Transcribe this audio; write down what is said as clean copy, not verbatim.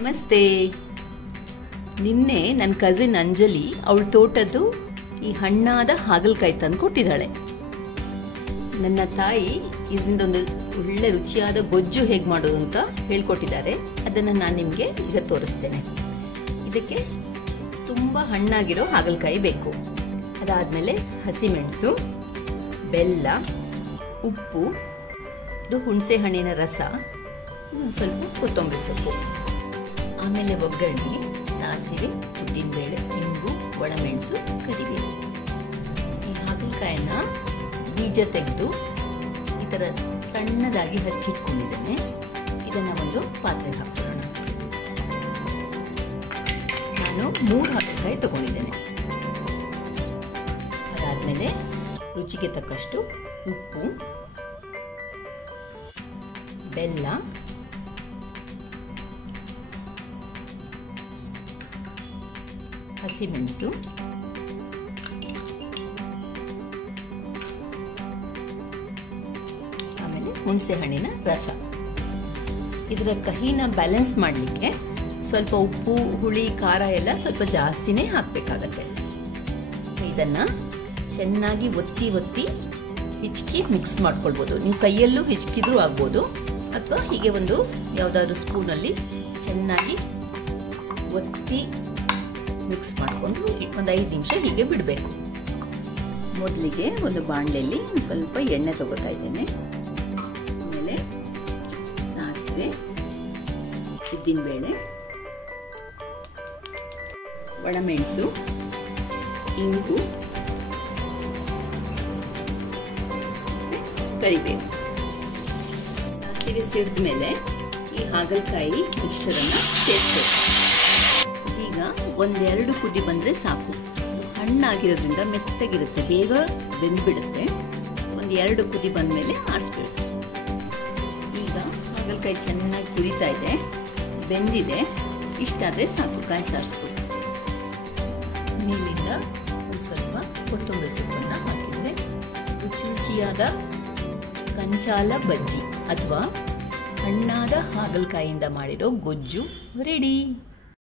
ನಮಸ್ತೆ. ನಿನ್ನೆ ನನ್ನ ಕಸಿನ್ ಅಂಜಲಿ ಅವಳ ತೋಟದ್ದು ಈ ಹಣ್ಣಾದ ಹಾಗಲಕಾಯಿ ತಂದು ಕೊಟ್ಟಿದ್ದಾಳೆ. ನನ್ನ ತಾಯಿ ಇದೊಂದು ಒಳ್ಳೆ ರುಚಿಯಾದ ಗೊಜ್ಜು ಹೇಗೆ ಮಾಡೋದು ಅಂತ ಹೇಳ್ಕೊಟ್ಟಿದ್ದಾರೆ. ಅದನ್ನು ನಾನು ನಿಮಗೆ ಈಗ ತೋರಿಸ್ತೇನೆ. ಇದಕ್ಕೆ ತುಂಬ ಹಣ್ಣಾಗಿರೋ ಹಾಗಲಕಾಯಿ ಬೇಕು. ಅದಾದಮೇಲೆ ಹಸಿಮೆಣಸು, ಬೆಲ್ಲ, ಉಪ್ಪು, ಇದು ಹುಣಸೆ ಹಣ್ಣಿನ ರಸ, ಇದೊಂದು ಸ್ವಲ್ಪ ಕೊತ್ತಂಬರಿ ಸೊಪ್ಪು, ಆಮೇಲೆ ಒಗ್ಗರಣೆ, ಸಾಸಿವೆ, ಉದ್ದಿನಬೇಳೆ, ಇಂಗು, ಒಣಮೆಣಸು, ಕರಿಬೇವು. ಈ ಹಾಗಲಕಾಯಿನ ಬೀಜ ತೆಗೆದು ಈ ಥರ ಸಣ್ಣದಾಗಿ ಹಚ್ಚಿಟ್ಕೊಂಡಿದ್ದೇನೆ. ಇದನ್ನು ಒಂದು ಪಾತ್ರೆಗೆ ಹಾಕೋಣ. ನಾನು 3 ಹಾಗಲಕಾಯಿ ತಗೊಂಡಿದ್ದೇನೆ. ಅದಾದಮೇಲೆ ರುಚಿಗೆ ತಕ್ಕಷ್ಟು ಉಪ್ಪು, ಬೆಲ್ಲ, ಹಸಿಮೆಣಸು, ಆಮೇಲೆ ಹುಣಸೆ ಹಣ್ಣಿನ ರಸ. ಇದರ ಕಹಿನ ಬ್ಯಾಲೆನ್ಸ್ ಮಾಡಲಿಕ್ಕೆ ಸ್ವಲ್ಪ ಉಪ್ಪು, ಹುಳಿ, ಖಾರ ಎಲ್ಲ ಸ್ವಲ್ಪ ಜಾಸ್ತಿನೇ ಹಾಕಬೇಕಾಗತ್ತೆ. ಇದನ್ನು ಚೆನ್ನಾಗಿ ಒತ್ತಿ ಒತ್ತಿ ಹಿಚ್ಕಿ ಮಿಕ್ಸ್ ಮಾಡ್ಕೊಳ್ಬೋದು. ನೀವು ಕೈಯಲ್ಲೂ ಹಿಚ್ಕಿದ್ರೂ ಆಗ್ಬೋದು, ಅಥವಾ ಹೀಗೆ ಒಂದು ಯಾವುದಾದ್ರೂ ಸ್ಪೂನಲ್ಲಿ ಚೆನ್ನಾಗಿ ಒತ್ತಿ ಮಿಕ್ಸ್ ಮಾಡಿಕೊಂಡು ಒಂದು 5 ನಿಮಿಷ ಹೀಗೆ ಬಿಡಬೇಕು. ಮೊದಲಿಗೆ ಒಂದು ಬಾಣಲೆಯಲ್ಲಿ ಸ್ವಲ್ಪ ಎಣ್ಣೆ ತಗೋತಾ ಇದ್ದೇನೆ. ಆಮೇಲೆ ಸಾಸಿವೆ, ಉದ್ದಿನಬೇಳೆ, ಒಣಮೆಣಸು, ಇಂಗು, ಕರಿಬೇವು. ಸಾಸಿವೆ ಸಿಡಿದ ಮೇಲೆ ಈ ಹಾಗಲಕಾಯಿ ಮಿಕ್ಸ್ಚರನ್ನು ಸೇರಿಸಬೇಕು. ಈಗ 1-2 ಕುದಿ ಬಂದರೆ ಸಾಕು. ಹಣ್ಣಾಗಿರೋದ್ರಿಂದ ಮೆತ್ತಗಿರುತ್ತೆ, ಬೇಗ ಬೆಂದ್ಬಿಡುತ್ತೆ. 1-2 ಕುದಿ ಬಂದ ಮೇಲೆ ಆರಿಸ್ಬೇಕು. ಈಗ ಹಾಗಲಕಾಯಿ ಚೆನ್ನಾಗಿ ಕುದಿತಾ ಇದೆ, ಬೆಂದಿದೆ. ಇಷ್ಟಾದರೆ ಸಾಕು, ಕಾಯಿ ಸಾರಿಸ್ಬೇಕು. ಮೇಲಿಂದ ಒಂದು ಸ್ವಲ್ಪ ಕೊತ್ತಂಬರಿ ಸೊಪ್ಪನ್ನು ಹಾಕಿದರೆ ರುಚಿ ರುಚಿಯಾದ ಕಂಚಾಲ ಬಜ್ಜಿ ಅಥವಾ ಹಣ್ಣಾದ ಹಾಗಲಕಾಯಿಯಿಂದ ಮಾಡಿರೋ ಗೊಜ್ಜು ರೆಡಿ.